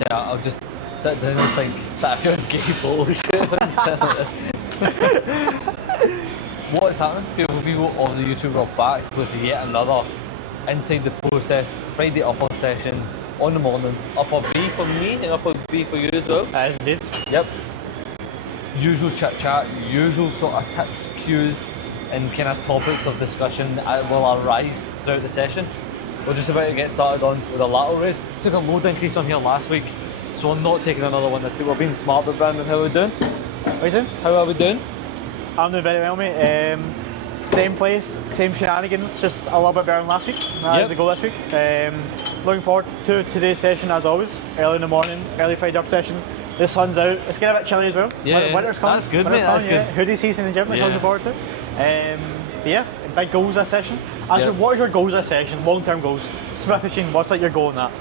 Yeah, I'll just sit down and just like start feeling gay photo shoot. What is happening? People of the YouTube are back with yet another Inside the Process Friday upper session on the morning. Upper B for me and upper B for you as well. That is indeed. Yep. Usual chit chat, usual sort of tips, cues, and kind of topics of discussion that will arise throughout the session. We're just about to get started on with a lateral raise. Took a load increase on here last week, so we're not taking another one this week. We're being smart with Brandon. How are we doing? What are you saying? How are we doing? I'm doing very well, mate. Same place, same shenanigans, just a little bit better than last week. As the goal this week. Looking forward to today's session as always. Early in the morning, early Friday up session. The sun's out. It's getting a bit chilly as well. Yeah, winter's coming. That's good, winter's mate. coming, That's good. Hoodie season in the gym. Looking forward to. Yeah, big goals this session. Actually, what are your goals this session? Long-term goals. Smith machine. What's like your goal in that?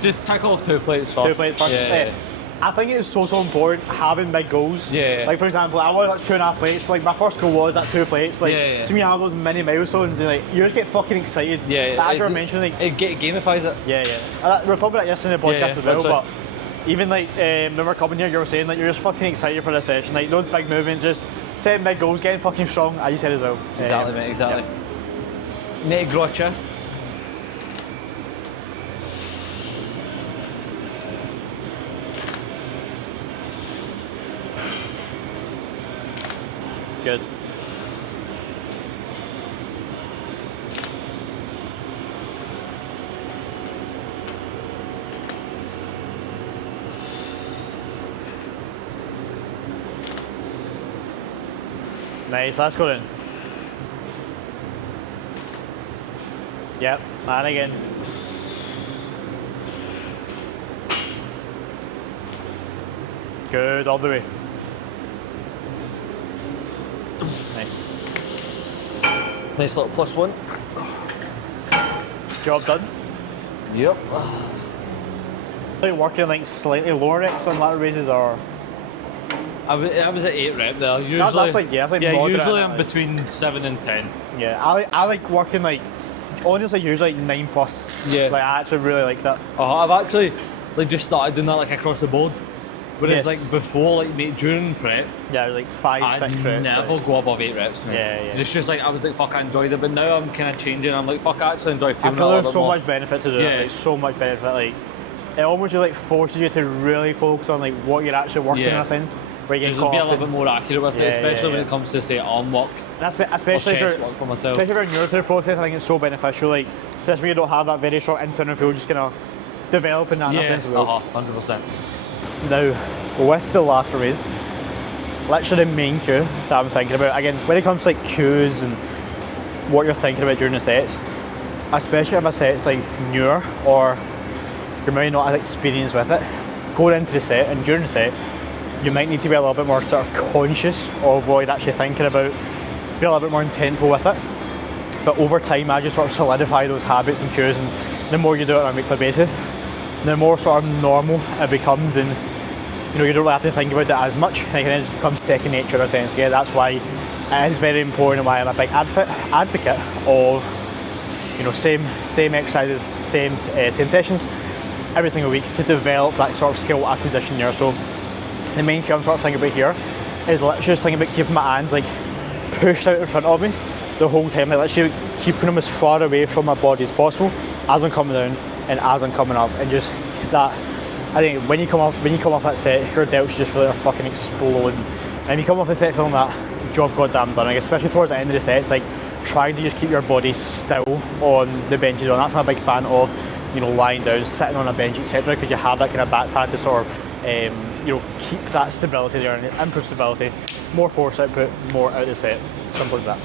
Just tackle off 2 plates first. 2 plates first. Yeah. I think it is so important having big goals. Yeah. Like for example, I was like 2.5 plates, but like my first goal was at 2 plates. But like, to me, I have those mini milestones, and like you just get fucking excited. Yeah. As you were mentioning, like it gamifies it. yeah. We were talking about this in the podcast as well, right. but even like when we're coming here, you were saying like you're just fucking excited for this session. Like those big movements, just setting big goals, getting fucking strong. As you said as well. Exactly, mate. Exactly. Yeah. Need to grow a chest. Good. Nice, that's good in. Yep, and again. Good, all the way. Nice. Nice little +1. Job done. Yep. Are you working like slightly lower reps on lateral raises or? I was at 8 rep there. Usually, that's like moderate, usually I'm like, between 7 and 10. Yeah, I like working like honestly usually like 9+. Yeah. Like I actually really like that. I've actually like just started doing that like across the board. Whereas Yes. like before, like mate, during prep, Yeah, like 5, 6 I reps. never like, go above 8 reps. Mate. Yeah. 'Cause it's just like I was like fuck, I enjoyed it, but now I'm kind of changing. I'm like fuck, I actually enjoy I feeling feel a little there's bit so more. much benefit to do Yeah. it. Like so much benefit. Like it almost just like forces you to really focus on like what you're actually working in Yeah. a sense. Where you Just get to be a caught up little bit more accurate with it, especially when yeah. it comes to say arm work especially or if chest you're, work for myself. especially if you're newer to the process. I think it's so beneficial. Like especially when you don't have that very short internal feel, just gonna develop in that in a sense as well. 100%. Now, with the lateral raise, literally the main cue that I'm thinking about, again, when it comes to like cues and what you're thinking about during the sets, especially if a set's like newer or you're maybe not as experienced with it, going into the set and during the set, you might need to be a little bit more sort of conscious of what you're actually thinking about, be a little bit more intentful with it. But over time, as you sort of solidify those habits and cues, and the more you do it on a weekly basis, the more sort of normal it becomes, and you know you don't really have to think about it as much. And it can just become second nature in a sense. Yeah, that's why it is very important, and why I'm a big advocate of same exercises, same sessions every single week to develop that sort of skill acquisition there. So the main thing I'm sort of thinking about here is literally just thinking about keeping my hands like pushed out in front of me the whole time, like literally keeping them as far away from my body as possible as I'm coming down and as I'm coming up, and just that. I think when you come off that set, your delts just feel like they're fucking exploding, and you come off the set feeling that job goddamn done. Like especially towards the end of the set, it's like trying to just keep your body still on the benches. And that's why I'm a big fan of lying down, sitting on a bench, etc. Because you have that kind of back pad to sort of keep that stability there and improve stability, more force output, more out of the set. Simple as that.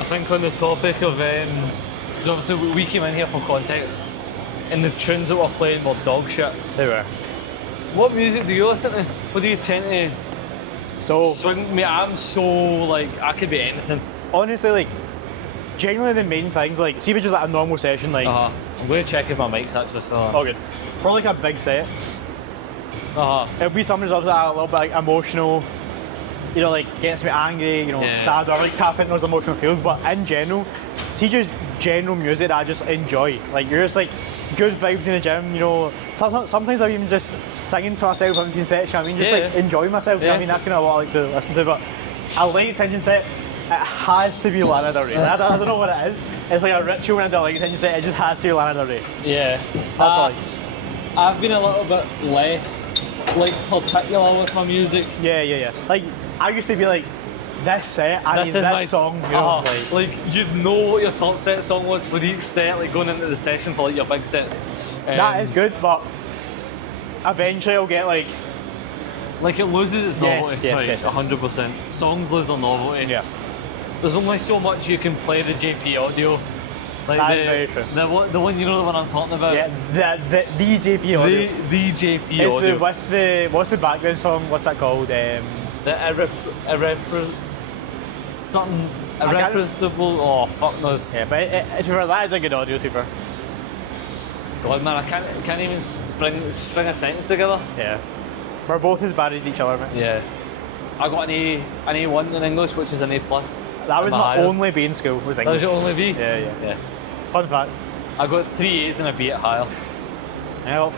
I think on the topic of, because obviously we came in here for context, and the tunes that we're playing were dog shit. They were. What music do you listen to? What do you tend to swing me? I'm so like, I could be anything. Honestly, like, genuinely the main things, like, see if it's just like a normal session, like... I'm going to check if my mic's actually still on. Oh, good. For like a big set, it'll be something that's obviously a little bit like emotional, like gets me angry, sad, or like tap into those emotional feels. But in general, see just general music that I just enjoy. Like you're just like good vibes in the gym, you know. Sometimes I'm even just singing to myself in between sets, you know what I mean? Just like enjoying myself, you know what I mean? That's kind of what I like to listen to. But a light attention set, it has to be Lana Del Rey. I don't know what it is. It's like a ritual when I do a light attention set, it just has to be Lana Del Rey. Yeah. That's what I've been a little bit less like particular with my music. Yeah. Like, I used to be like, this set, I need this song, you know. Like you'd know what your top set song was for each set, like going into the session for like your big sets. That is good, but eventually I'll get like it loses its novelty. Yes. 100%. Songs lose their novelty. Yeah. There's only so much you can play the JP audio. Like That is very true. The one, you know, the one I'm talking about. Yeah, the JP audio. The JP It's audio. with the what's the background song? What's that called? Something can't- irrepressible. Oh fuck knows. Yeah, but it's that is a good audio tuber. God man, I can't even string a sentence together. Yeah, we're both as bad as each other, man. Yeah. I got an A1 in English, which is an A plus. That was my only B in school. Was That English. was your only B? Yeah. Fun fact. I got 3 A's and a B at higher. Yeah, well,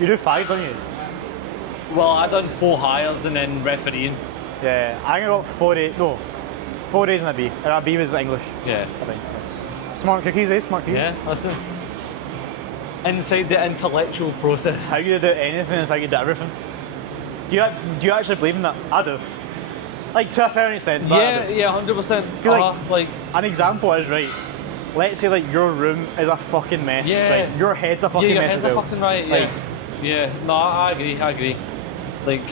you do 5, don't you? Well, I done 4 hires and then refereeing. Yeah, I got 4 A's and a B, and a B was English. Yeah. I think. Smart cookies, eh? Smart cookies. Yeah, listen. Inside the intellectual process. How you do anything is how you do everything. Do you actually believe in that? I do. Like to a certain extent. But I do. Yeah, 100%. Like an example is right. Let's say like your room is a fucking mess. Yeah. Like, your head's a fucking your mess. head's as a well. fucking right. Like, Yeah. No, I agree. Like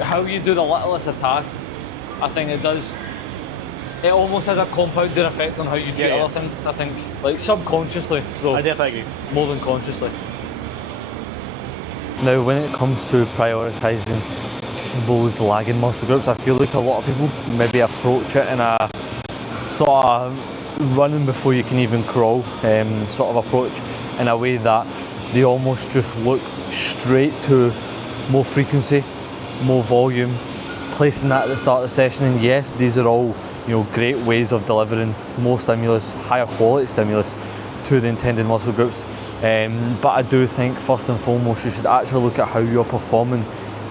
how you do the littlest of tasks, I think it does. It almost has a compounding effect on how you treat Yeah. other things. I think, like subconsciously, though, I definitely agree. more than consciously. Now, when it comes to prioritising those lagging muscle groups, I feel like a lot of people maybe approach it in a sort of running before you can even crawl sort of approach, in a way that they almost just look straight to more frequency, more volume, placing that at the start of the session. And yes, these are all, you know, great ways of delivering more stimulus, higher quality stimulus to the intended muscle groups. But I do think first and foremost you should actually look at how you're performing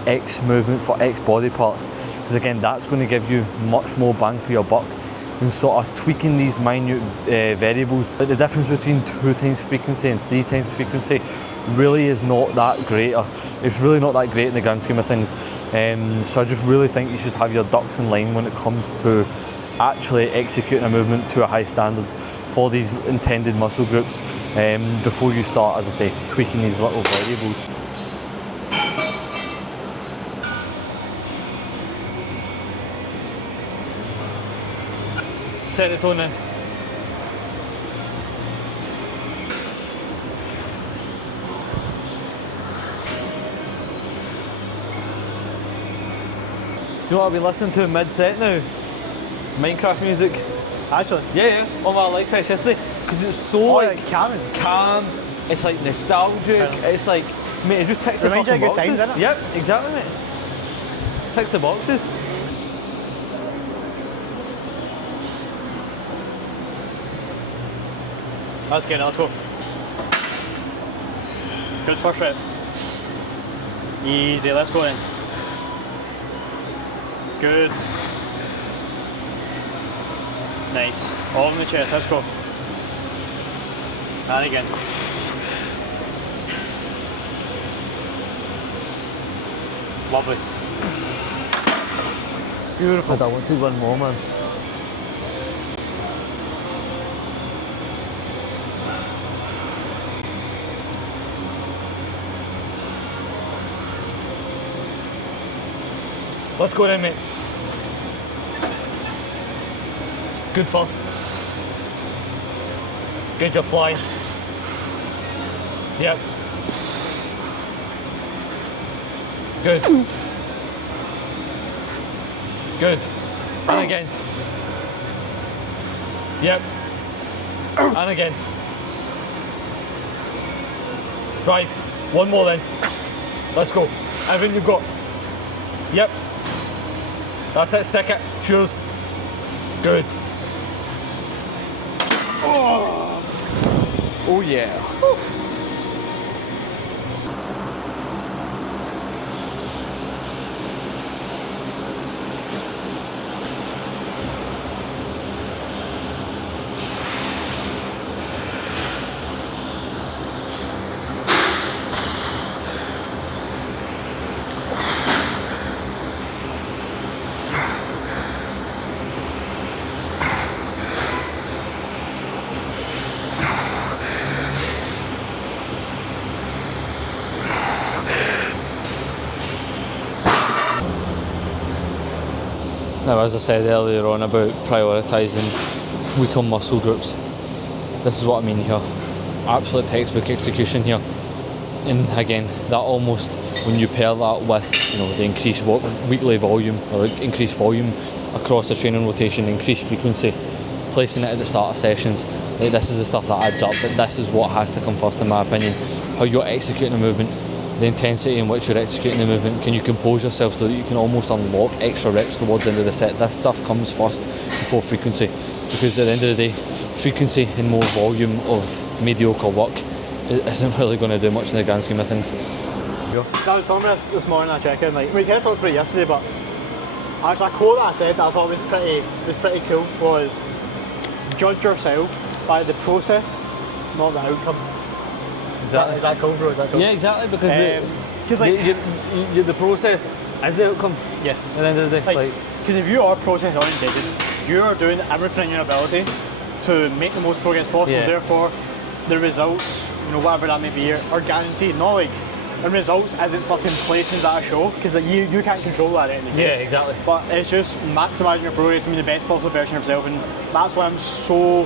X movements for X body parts, because again, that's going to give you much more bang for your buck than sort of tweaking these minute variables. Like the difference between 2 times frequency and 3 times frequency really is not that great. It's really not that great in the grand scheme of things. So I just really think you should have your ducks in line when it comes to actually executing a movement to a high standard for these intended muscle groups before you start, as I say, tweaking these little variables. Serotonin. Do you know what I've been listening to mid-set now? Minecraft music. Actually. Yeah. On my like crash yesterday, because it's so calm. It's like nostalgic. Yeah. It's like, mate, it just ticks the Reminds you fucking of good boxes. times, innit? Yep, exactly, mate. Ticks the boxes. That's good, let's go. Good first rep. Easy, let's go in. Good. Nice. All in the chest, let's go. And again. Lovely. Beautiful. I want to one more, man. Let's go then, mate. Good first. Good, you're flying. Yep. Good. Good. And again. Yep. And again. Drive. One more then. Let's go. Everything you've got. Yep. That's it, stick it. Shoes. Good. Oh yeah. Now, as I said earlier on about prioritising weaker muscle groups, this is what I mean here. Absolute textbook execution here. And again, that almost, when you pair that with the increased weekly volume or increased volume across the training rotation, increased frequency, placing it at the start of sessions, like, this is the stuff that adds up. But this is what has to come first, in my opinion. How you're executing a movement, the intensity in which you're executing the movement. Can you compose yourself so that you can almost unlock extra reps towards the end of the set? This stuff comes first before frequency, because at the end of the day, frequency and more volume of mediocre work isn't really going to do much in the grand scheme of things. So I was telling me this morning, I check in, like, we kind of talked about it yesterday, but actually a quote that I said that I thought was pretty cool was, judge yourself by the process, not the outcome. Exactly. Is that cool, bro? Is that cool? Yeah, exactly, because the process is the outcome. Yes. At the end of the day, because if you are process oriented, you are doing everything in your ability to make the most progress possible. Yeah. Therefore, the results, whatever that may be, are guaranteed. Not like the results isn't fucking placings at a show, because you can't control that at the end of the day. yeah, exactly. But it's just maximising your progress and being the best possible version of yourself, and that's why I'm so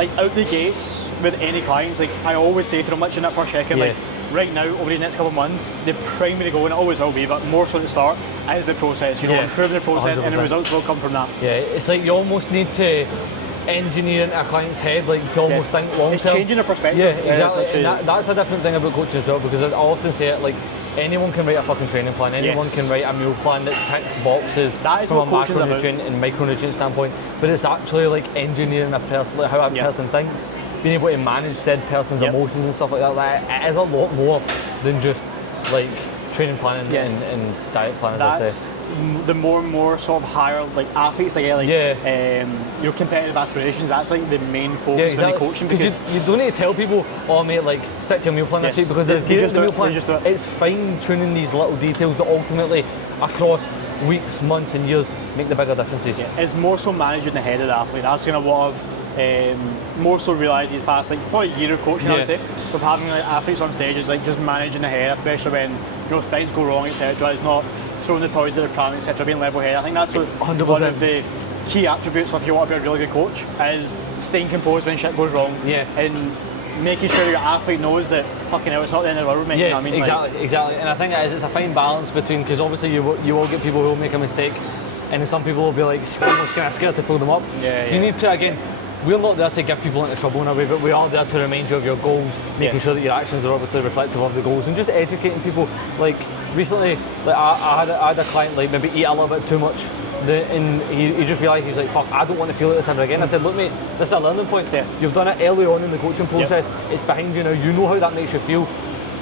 out the gates with any clients. Like, I always say to them, literally in that first check-in, Yeah. right now, over the next couple of months, the primary goal, and it always will be, but more so at the start, is the process. Yeah. Improving the process, and the 100%. results will come from that. Yeah, it's like you almost need to engineer into a client's head, like, to almost think long It's term. changing their perspective. Yeah, exactly. it's And actually- that's a different thing about coaching as well, because I often say it, like, anyone can write a fucking training plan, anyone Yes. can write a meal plan that ticks boxes That is from a what coaching's about. macronutrient and micronutrient standpoint, but it's actually like engineering a person, like how a Yep. person thinks, being able to manage said person's Yep. emotions and stuff like that. Like, it is a lot more than just like training planning Yes. and diet plan, as I That's say. the more and more sort of higher athletes competitive aspirations. That's like the main focus Yeah, in exactly. the coaching, Because you don't need to tell people, oh mate, like, stick to your meal plan this Yes. week, because They the just do meal it. plan, They just do it. it's fine tuning these little details that ultimately across weeks, months and years make the bigger differences. it's more so managing the head of the athlete. That's kind of what I've more so realised these past probably year of coaching, I would Yeah. say, with having athletes on stage, is just managing the head, especially when things go wrong, etc. It's not throwing the toys at the pram, etc. Being level headed. I think that's 100%. one of the key attributes if you want to be a really good coach, is staying composed when shit goes wrong. Yeah. And making sure your athlete knows that fucking hell, it's not the end of the world, mate. Yeah, You know what I mean? exactly. And I think it's a fine balance between, because obviously you will get people who will make a mistake, and then some people will be like almost kind of scared to pull them up. Yeah. You need to, again, we're not there to get people into trouble in a way, but we are there to remind you of your goals, making Yes. sure that your actions are obviously reflective of the goals, and just educating people. Like recently, I had a client maybe eat a little bit too much, and he just realised, he was like, fuck, I don't want to feel like this ever again. I said, look mate, this is a learning point. Yeah. You've done it early on in the coaching process. It's behind you now. You know how that makes you feel.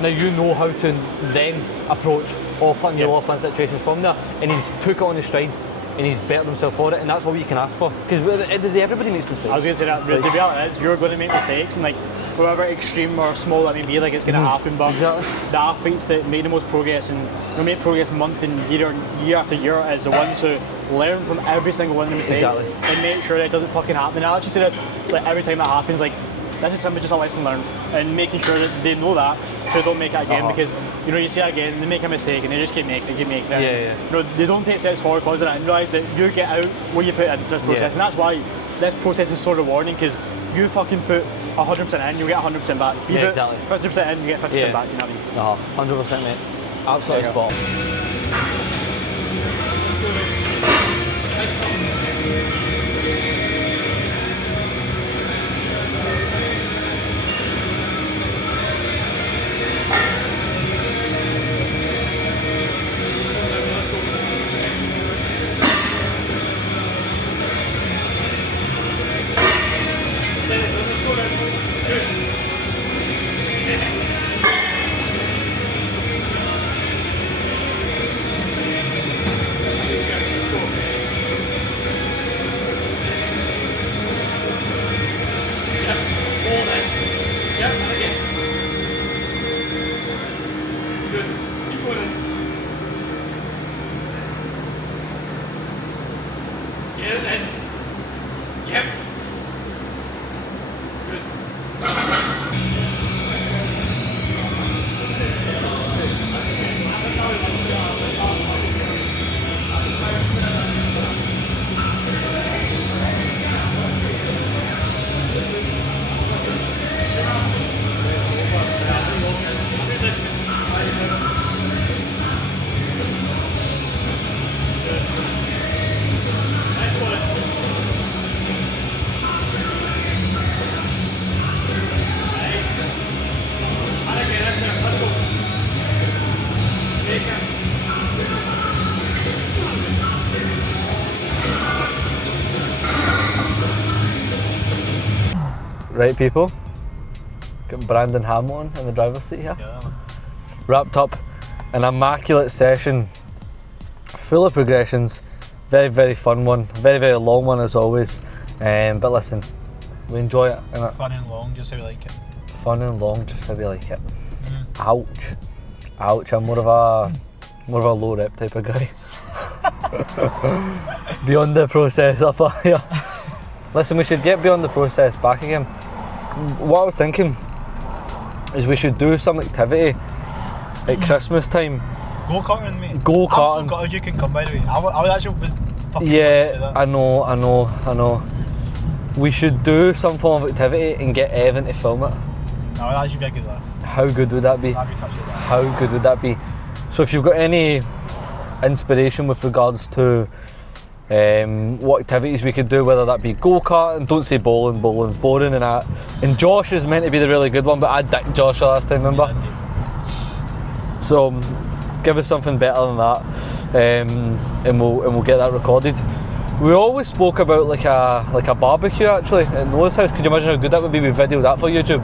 Now you know how to then approach off-plan, your off-plan situations from there. And he's took it on his stride, and he's bettered himself for it, and that's all you can ask for. Because everybody makes mistakes. I was going to say that the reality is you're going to make mistakes, and however extreme or small that may be, it's going to happen. But Exactly. the athletes that make the most progress and make progress month and year after year is the ones who learn from every single one of the mistakes Exactly. and make sure that it doesn't fucking happen. And I actually say this every time that happens, this is simply just a lesson learned, and making sure that they know that so they don't make it again. Uh-huh. Because you see it again, they make a mistake and they just keep making it. Yeah. They don't take steps forward because of that, and realise that you get out what you put into this process. Yeah. And that's why this process is so rewarding, because you fucking put 100% in, you get 100% back. You Yeah, put exactly. 50% in, you get 50% Yeah. back. You know what I mean? 100%, mate. Absolutely There you spot go. on. Right, people. Got Brandon Hamilton in the driver's seat here. Yeah, man. Wrapped up an immaculate session, full of progressions. Very, very fun one. Very, very long one as always. But listen, we enjoy it. Innit? Fun and long, just how we like it. Fun and long, just how we like it. Ouch. Ouch. I'm more of a low rep type of guy. Beyond the process up here. Listen, we should get beyond the process back again. What I was thinking is we should do some activity at Christmas time. Go-karting, mate. Go-karting. I'm so gutted you can come, by the way. I would actually fucking Yeah, do that. I know. We should do some form of activity and get Evan to film it. No, that should be a good laugh. How good would that be? That'd be such a laugh. How good would that be? So if you've got any inspiration with regards to what activities we could do, whether that be go-karting, don't say bowling, bowling's boring and that. And Josh is meant to be the really good one, but I dicked Josh last time, remember? Yeah, So give us something better than that, and we'll get that recorded. We always spoke about like a barbecue actually at Noah's house. Could you imagine how good that would be? We videoed that for YouTube,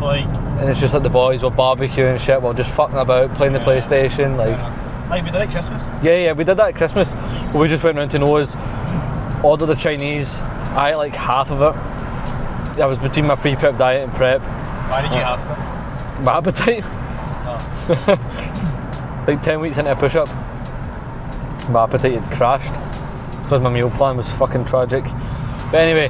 like, and it's just like the boys were barbecuing and shit, we're just fucking about, playing the PlayStation, like. Like we did at Christmas. Yeah, we did that at Christmas. We just went round to Noah's, ordered the Chinese. I ate like half of it. I was between my pre-prep diet and prep. Why did you have it? My appetite. Oh. Like 10 weeks into a push-up, my appetite had crashed. It's because my meal plan was fucking tragic. But anyway,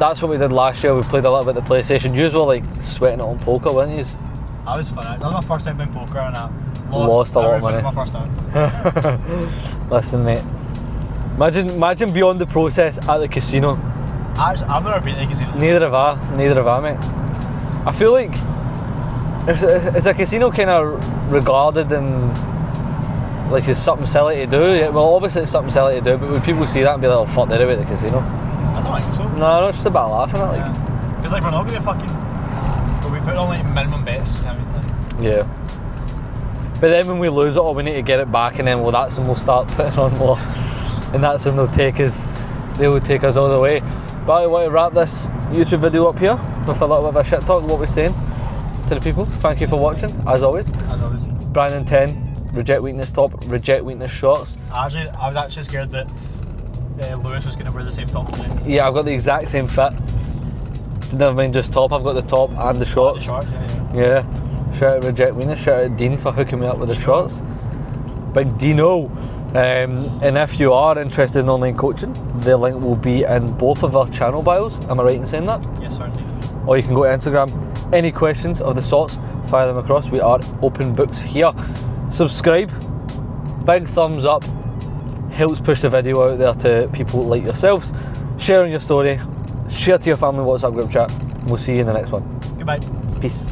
that's what we did last year. We played a little bit of the PlayStation. You were like sweating it on poker, weren't you? That was fun. That was my first time playing poker and I Lost a lot of money. My first time. Listen, mate. Imagine beyond the process at the casino. I've never been to a casino. Neither have I, mate. I feel like is a casino kind of regarded and like it's something silly to do? Yeah, well, obviously it's something silly to do, but when people see that and be like, "Oh fuck, they're out at the casino." I don't think so. No, it's just about laughing at like. Because like we're not going to fucking. But we put on like minimum bets. You know what I mean? Like, Yeah. But then when we lose it all, we need to get it back, and then that's when we'll start putting on more, and that's when they'll take us. They will take us all the way. But I want to wrap this YouTube video up here with a little bit of a shit talk. What we're saying to the people. Thank you for watching, as always. as always. Brandon 10, reject weakness top, reject weakness shorts. I was actually scared that Lewis was going to wear the same top today. Yeah, I've got the exact same fit. Never mind just top. I've got the top and the shorts. The shorts, yeah. Yeah. Shout out Reject Weakness, shout out Dean for hooking me up with the shorts. Big Dino. And if you are interested in online coaching, the link will be in both of our channel bios. Am I right in saying that? Yes, certainly. Or you can go to Instagram. Any questions of the sorts, fire them across. We are open books here. Subscribe. Big thumbs up. Helps push the video out there to people like yourselves. Share on your story. Share to your family WhatsApp group chat. We'll see you in the next one. Goodbye. Peace.